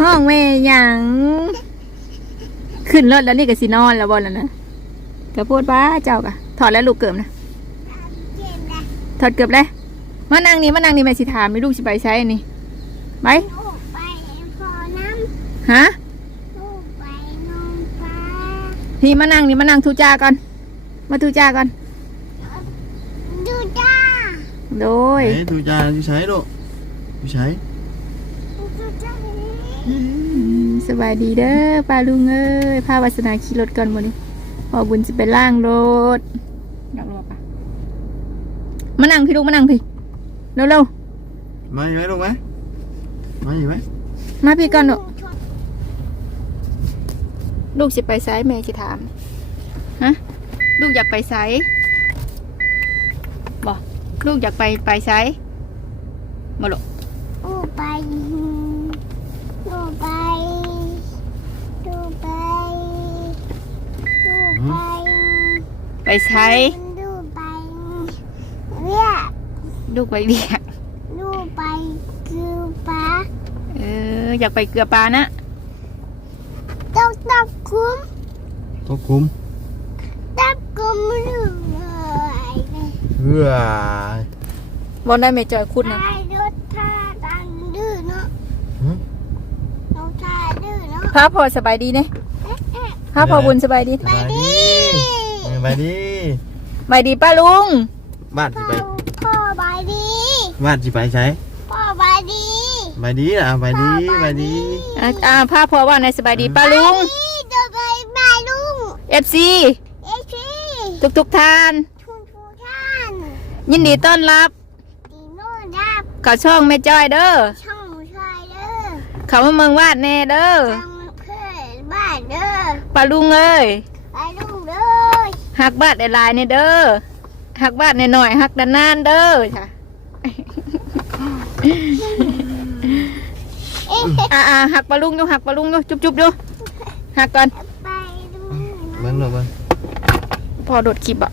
ห้องแม่หยังขึ้นรถแล้วนี่ก็สินอนแล้วบ่แล้วนะกระโพดบ้าเจ้ากะถอดแล้วลูกเกิมนะถอดเกือบเลยมานั่งนี่มานั่งนี่แม่สิถามไม่ลูกสิไปใช้อันนี่ไปลูกไปพอน้ฮะำลูกไปนมปลาพี่มานั่งนี่มานั่งทุจ้าก่อน มาทุจ้าก่อนดูจ้าโดยไหนดูจาดูใช้ลูกดูใช้ดูจ้าอืม สบายดีเด้อป้าลุงเอ้ยพาวาสนาขี่รถก่อนหมดนี่พอบุญจะไปล่างรถอยากรอปะมานั่งพี่ลูกมานั่งพี่เร็วมาอยู่ไหมลูกไหมมาอยู่ไหมๆมาพี่ก่อนลูกลูกสิไปไซแม่จะถามฮะลูกอยากไปไซบอกลูกอยากไปไปไซมาลูกลูกไปลูกไปลูกไปลูกไป ไปไซลูกไปเรียกลูกไปเบียกลูกไปคือปลาเอออยากไปเกลือปลานะต้องตับคุ้มตกคุ้มตับคุ้มลูกเลยเพื่อบอลได้เมจอยคุณนะไอ้รถท่าดังดื้อเนาะหึรถท่าดื้อเนาะพระพอสบายดีเนี่ยเอ๊ะเอ๊ะพระพอบุญสบายดีสบายดีเออสบายดีส บายดีป้าลุง บ้านสิพ่อไป พ่อบายดี บ้านสิไปใช้พ่อบายดีสบายดีนะสบายดีสบายดีอ่าอ่าพระพอว่าในสบายดีป้าลุง นี่จะไปบายลุงเอฟซีเอชีทุกทุกๆท่าน ทุนทุท่านยินดีต้อนรับตีโน่นดับเขอช่องแม่จ้อยเด้อช่องชายเด้อเขามาเมืองวาดแน่เด้อทำเพื่อนบ้านเด้อป้าลุงเอ้ยไปลุงเด้อ หักบาทได้หลายๆเนี่ยเด้อหักบาทหน่อยๆหักด้านนานๆเด้อจ้ะเอ๊ะอ่าอ่าหักป้าลุงอยู่หักป้าลุงอยู่จุ๊บจุ๊บอยู่หักก่อนไปลุงเบิ้งลูกเบิ้งพอโดดคลิปอะ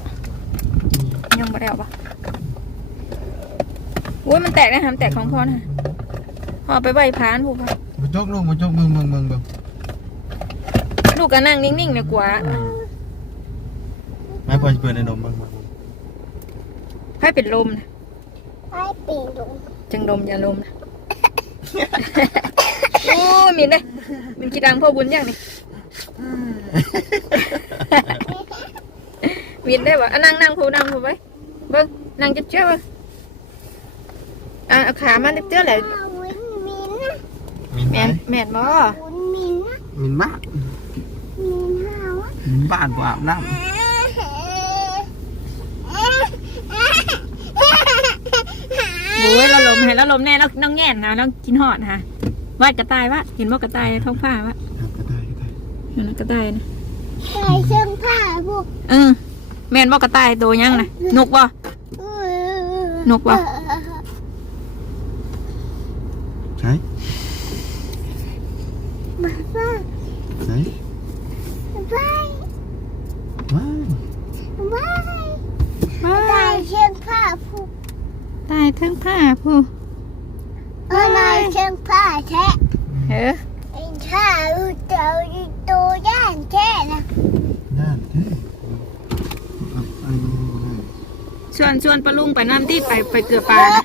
ยังไม่ได้เอาปะโอ้ยมันแตกนะฮะมันแตกของพ่อนะพ่อไปใบพานผูกมาจกลูกมาจกเบิ้งเบิ้งเบิ้งเบิ้งลูกก็นั่งนิ่งๆเนี่ยกว่า แม่พอจะเปิดในนมเบิ้งเบิ้งให้เป็นลมนะไปปีนลุงจังลมอย่าลมนะ โอ้ยมินเลยมินคิดดังพ่อบุญยังนี่มินได้ปะอะนั่งนั่งผูนั่งผูไว้เบิ้งนั่งจับเจ้าเบิ้งอะเอาขามันจับเจ้าแหละอ้าววินมินนะมินแมนแมนบ่วุนมินนะมินบ้านมินห้าวะ มินบ้านบ่อาบน้โอ้ยเราลม ให้เราลมแน่เราน้องแง่นนะน้องกินหอดฮะวาดกระต่ายวะเห็นว่ากระต่ายท้องฟ้าวะำก็ได้ก็ได้เห็นกระต่ายนะใส่เสื้อผ้าพวกเออแม่นบ่กระต่ายตัวยังนะนกบ่นกวะ ใช้ บ้าบ้า ใช้ บ้า ว้าว บ้า ว้า ใส่ ย เสื้อผ้าพวก ตายทั้งผ้าผู้เออใส่เสื้อผ้าแท้เฮ้อไอ้ข้าอุตส่าห์ตัวย่านแท้นะย่านเท่ครับอันนี้ก็ได้ชวนชวนปลาลุงไปน้ำที่ไปไปเกลือปลานะ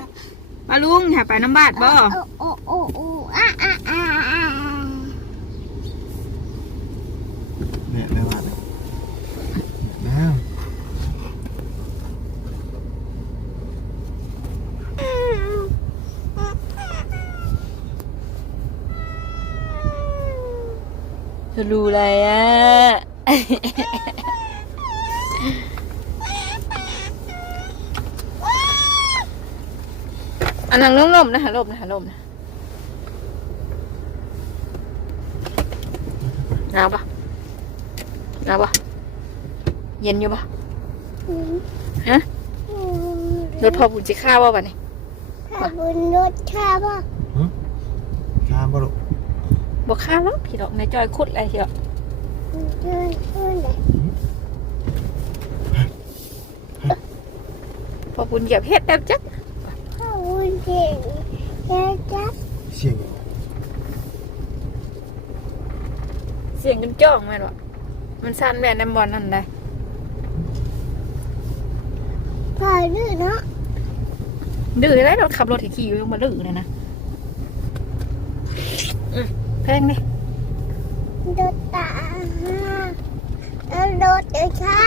ปลาลุงอย่าไปน้ำบาดบ่โอ้โอ้โอ้โอ้อะอะอะอะ เนี่ยได้ว่าเลยแล้ว จะรู้อะไรอะ อันนั้นลมๆนะฮะลมนะฮะลมนะหนาวปะหนาวปะเย็นอยู่ปะฮะรถพอบุญจิข้าวว่าปะนี่ข้าบนรถข้าป่ะข้ามบ่ลูก บอกข้าวแล้วพี่ดอกในจอยคุดอะไรเชียวเดินขึ้นเลยพอบุญเหยียบเฮ็ดแบบจักข้าวุ้นเก่งแค่จับเสียงสียงกันจ้องแม่นบ่มันสั่นแบบน้ำบอลนั่นได้พอดื้อเนาะดื้อได้เราขับรถขี่อยู่มาดื้อเลยนะ อืมแพงดิโดดตาแล้วโดดเดือดค่ะ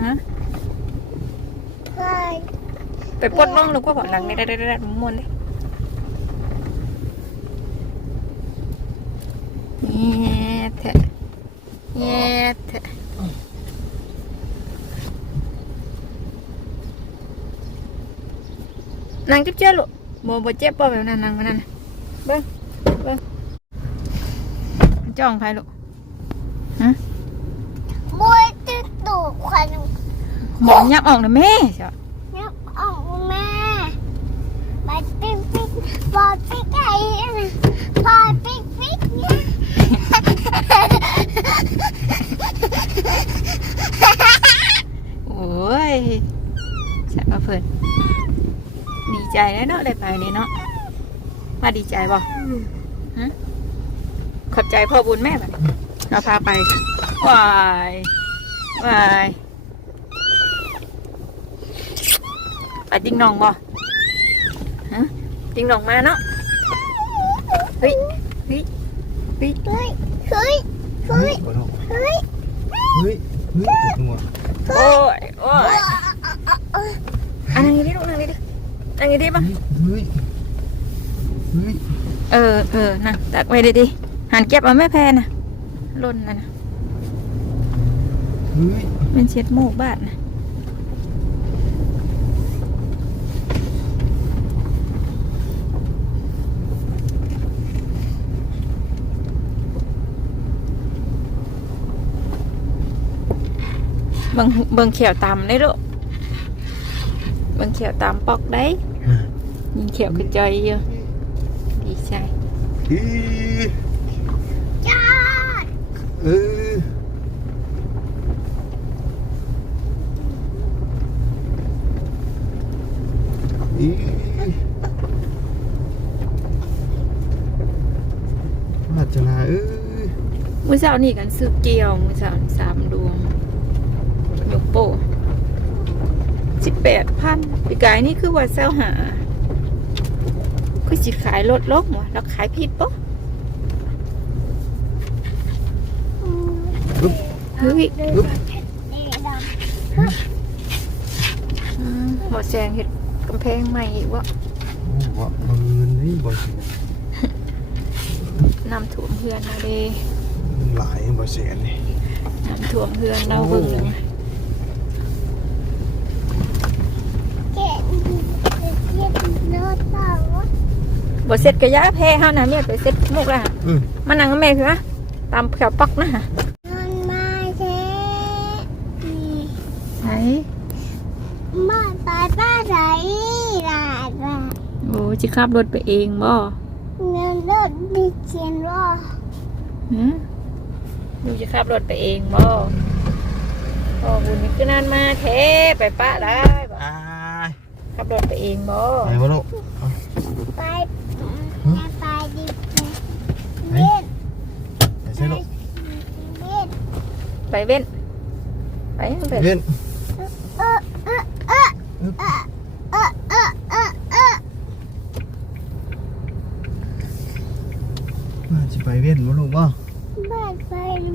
ฮะพอไปปลดล่องแล้วก็บอกหลังได้ได้ได้ได้มวนเลยเย้แทะเย้แทะนางเจ็บเจ็บลูกบ่บ่เจ็บป่ะแบบนั้นนางแบบนั้นน่ะเบิ้งเบิ้ง จ้องใครลูกมวยติดตูดควันหมองยับออกนะแม่เจ้านับออกแม่ไปปิ๊กปิ๊กบอลปิ๊กไอ้นะบอลปิ๊กปิ๊กเนี่ยโอ้ยฉันมาเพิ่นดีใจแล้วเนาะได้ไปนี่เนาะมาดีใจบ่ฮะ ขอบใจพ่อบุญแม่บัดนี้เราพาไปวายวายไปติ้งนองบ่ฮะติ้งนองมาเนาะเฮ้ยเฮ้ยเฮ้ยเฮ้ยเฮ้ยเฮ้ยบ่ต้องเฮ้ยเฮ้ยเฮ้ยปวดหัวโอ้ยโอ้ยอันนี้ดิลูกนั่งดิดินั่งดิบ้างเฮ้ยเฮ้ยเออเออนั่งตักไว้ดิดิ หันเก็บเอาแม่แพนน่ะล่นน่ะนะเฮ้ยเป็นเช็ดมูกบาดนะเบิ่งเบิ่งเขียวตำได้ลูกเบิ่งเขียวตำปอกได้ยิงเขียวกระจอยเยอะดีใจเฮ้ยจ้า เอออีมาจนาเอ้ยมื้อเช้านี่กันซื้อเกียวมื้อเช้านี่สามดวงยกโปสิบแปดพันปีกายนี่คือว่าเซาหา คือสิขายลดลงวะแล้วขายผิดปะ เฮ้ยเด็กดอืมหมดแซงเห็ดกำแพงใหม่อีกวะว่ามือนี่บ่เสียน้ำท่วมเฮือนเราเด้หลายบ่เสียนี่น้ำท่วมเฮือนเราเบิ่งหนึ่งำเจ็ดเจ็ดโดดเต่าบ่เสร็จกระยะแพ้เฮานะเมียไปเสร็จมุกแล้วอืมมานั่งกับแม่คือวะตามแถวปักนะฮะ นอนมาเช็นี่ ไหน บ้านตายป้าใส่ลาดว่า โอ้จิขับรถไปเองบ่เงินรถดิเชียนว่าหืมดูจะขับรถไปเองบ่บ่บุญนี่คือนานมาแท้ไปปะได้บ่อ้ายขับรถไปเองบ่ไปบ่ลูกไปไปดิเล่นไปใช่ลูกเล่นไปเว้นไปยังไปเวียนเออเออเออเออเออเออเออเออ มาสิไปเวียนบ่ลูกบ่ บ้านไป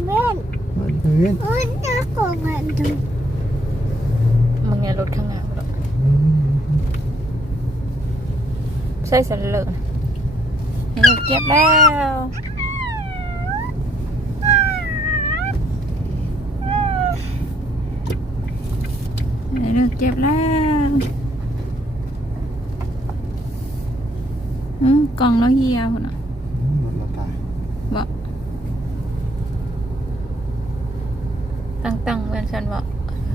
เล่น มาสิไปเวีย นโอ้ยเจ้าของมันดูมึงอย่ารถข้างหน้าบ่หรอกอืมใส่สันเลอนี่เก็บแล้วนี่เลิกเก็บแล้วอืมกล่องแล้วเฮียพุ่นน่ะ มันละตาย บ่ ตั้งตั้งๆเมือนฉันว่า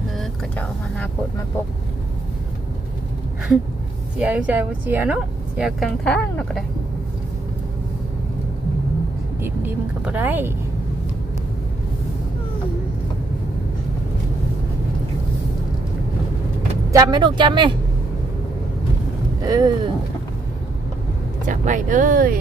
เออก็จะเอามาหาโพดมาปกเสียใจว่าเสียเนาะเสียกลางทางเนาะก็ได้ ดิมดิมก็บ่ได้จับไหมลูกจับไหมเออจับไว้เลย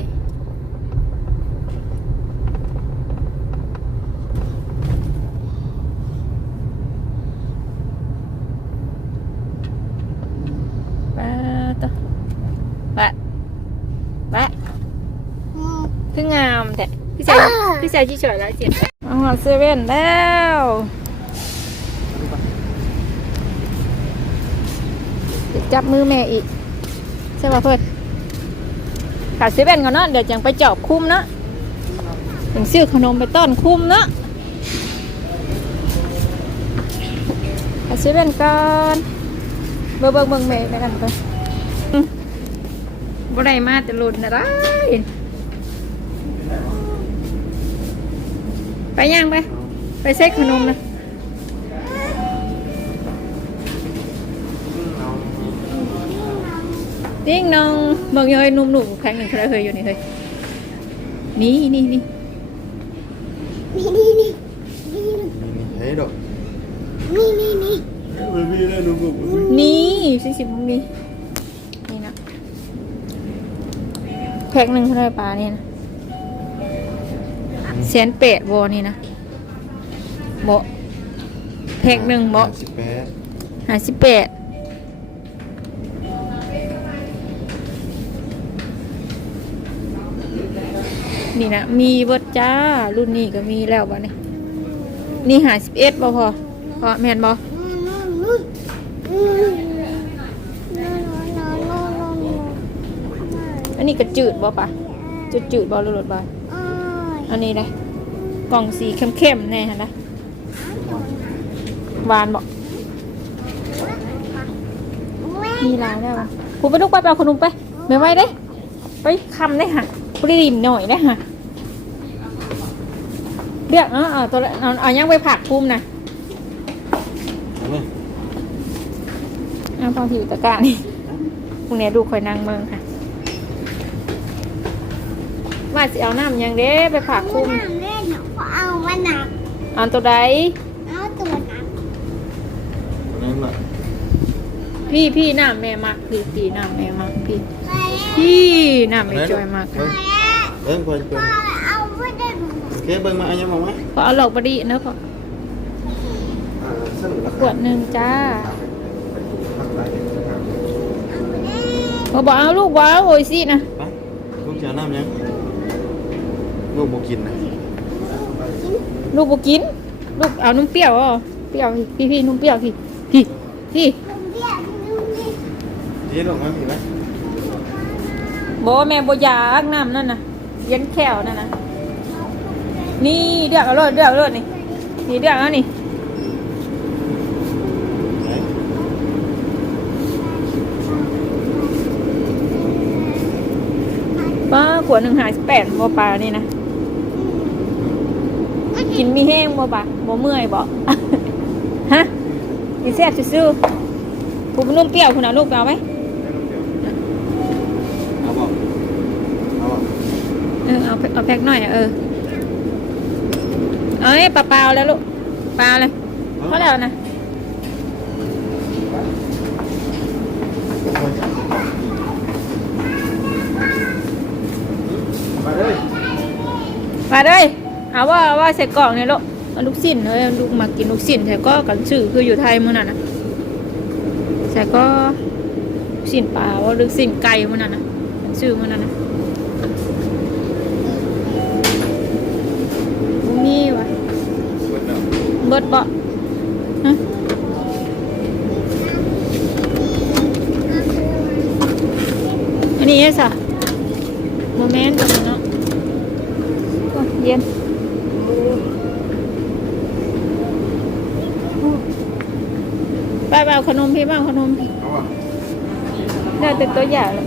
คืองามแต่พี่ชายพี่ชายที่สวยแล้วเจ็บอ๋อเซเว่นแล้วเดี๋ยวจับมือแม่อีกใช่ป่ะเพื่อนขาดเซเว่นก่อนเนาะเดี๋ยวจังไปจอบคุ้มเนาะถึงซื้อขนมไปต้อนคุ้มเนาะขาดเซเว่นก่อนเบิ่งเบิ่งเบิ่งแม่ไปกันไปอืมบ่ได้มาแต่หลุดนะได้ ไปย่างไป ไปเซ็กขนมนะติ้งน้องเมืองยอยหนุ่มๆครั้งหนึ่งเคยเคยอยู่นี่เคยนี่นี่นี่นี่นี่นี่นี่เฮ้ยดอกนี่นี่นี่ไม่มีแล้วหนูบอกว่านี่สิสิบมีนี่นะแพ็กหนึ่งเท่าไหรปลานี่นะ เสียนแปะโบนี่นะโบเพกหนึ่งโบสิบแปดหาสิบแปดนี่นะมีเบิร์จ้า รุ่นนี้ก็มีแล้วบ่เนี่ยนี่หาสิบเอ็ดบ่พอพอแมนบ่อันนี้กระจืดบ่ปะจืดจืดบ่หลุอรถบ่ อ้ยอันนี้เลยกล่องสีเข้มๆแน่ฮะนะหวานบ่มีหลายแล้วบ่คุณไปลูกไปไปเอาขนมไปไม่ไหวเด้ไปคำได้ค่ะปรีมหน่อยได้ค่ะเรียกเอาเอาตัวละเอาเอายังไปผักพุ่มนะเอาไหมเอาพอผิวตะกร้านี่พรุ่งนี้ดูคอยนางเมืองค่ะ ว่าสิเอาน้ำยังเด้ไปผักพุ่มน้ำเล่นเนาะเพราะเอามาหนักเอาตัวใดเอาตัวหนักนั่นแหละพี่พี่น้ำแม่มักพี่พี่น้ำแม่มักพี่ไปพี่น้ำแม่จอยมากเบิ้งเบิ้งคนเบิ้งเอาไม่ได้ดูโอเคเบิ้งมาอันยังมองไหมพอเอาหลอกบดีเนอะพออ่าสนุกละขวดหนึ่งจ้าพอบอกเอาลูกว้าวโอ้ยสินะไปลูกจะเอาน้ำยัง ลูกบอกกินนะลูกบกิน ลูกเอานุ่มเปรี้ยวอะเปรี้ยวพี่พี่นุ่มเปรี้ยวพี่พี่พี่ลุงเบี้ยลุงนี่นี่ลูกมามีไหมบอกว่าแม่บอยากน้ำนั่นน่ะเย็นแขวนั่นนะนี่เดือกเอาเลยเดือกเอาเลยนี่นี่เดือกเอานี่ไหนป้าขวดหนึ่งหายแปดโมปลานี่นะ กินมีแห้งโมปลาโมเมื่อยบอกฮะกินแซ่บซื่อๆผู้เป็นนุ่มเปรี้ยวคุณเอาลูกไปเอาไหมเอาบอกเอาบอกเออเอาเอาแพ็คหน่อยอะเออเอ้ยปลาเปล่าแล้วลูกปลาเลยเขาแล้วนะมาเลยมา เอาว่าว่าใส่กล่องเนี่ยลูกลูกสิ้นเลยลูกมากินลูกสิ้นแต่ก็กันชื่อคืออยู่ไทยมื้อนั้นนะใส่ก็สิ้นปลาว่าลูกสิ้นไก่มื้อนั้นนะกันชื่อมื้อนั้นนะบ่มีวะเบิ้งแล้วเบิดบ่ฮะอันนี้เอสอะโมเมนต์ตัวนี้เนาะเย็น ไปเอาขนมพี่บ้างขนมพี่เอาบอกได้แต่ตัวอย่างเลย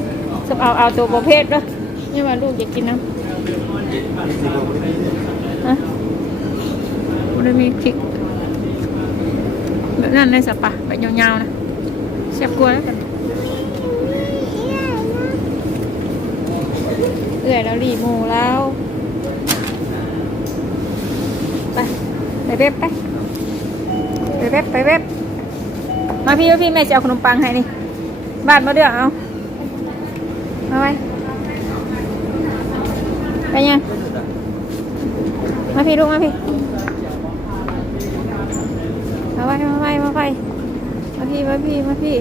สับเอาเอาตัวประเภทด้วยนี่ว่าลูกอยากกินน้ำนี่สิบอกไม่ได้ฮะมันมีพริกแบบนั้นเลยสับปะแบบยาวๆนะแซ่บกลัวแล้วกันเอื่อยแล้วรีหมูแล้วไปไปเว็บไปไปเว็บไปเว็บ มาพี่มาพี่แม่จะเอาขนมปังให้นี่บาดมาเดือเอามาไปไปยังมาพี่ลูกมาพี่มาไปมาไปมาไปมาพี่มาพี่มาพี่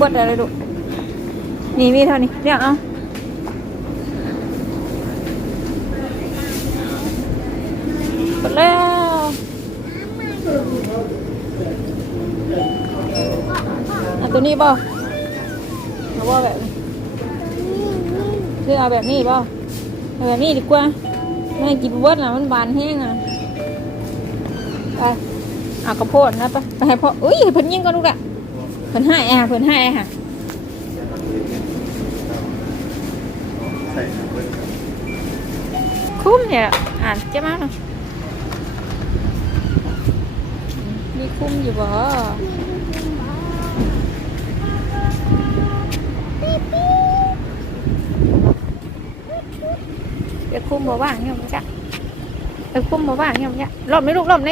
บดอะไรลูกนี่มีเท่านี้เรียกเอาบดแล้ว อาตัวนี้บ่เอาบ่แบบนี้คือเอาแบบนี้บ่เอาแบบนี้ดีกว่าไม่กินเบิดนะมันบานแห้งอะไปเอากระโพดนะไปไปให้พ่ออุ้ยเพิ่นยิงก่อนลูกละเพิ่นให้แอร์เพิ่นให้แอร์ค่ะคุ้มเนี่ยอ่านจะมาหน่อย มีคุ้มอยู่บ่เดี๋ยวคุ้มบ่ว่างเนี่ยมันจะเดี๋ยวคุ้มบ่ว่างเนี่ยมันจะหลบไหมลูกหลบไหม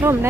หลบไหม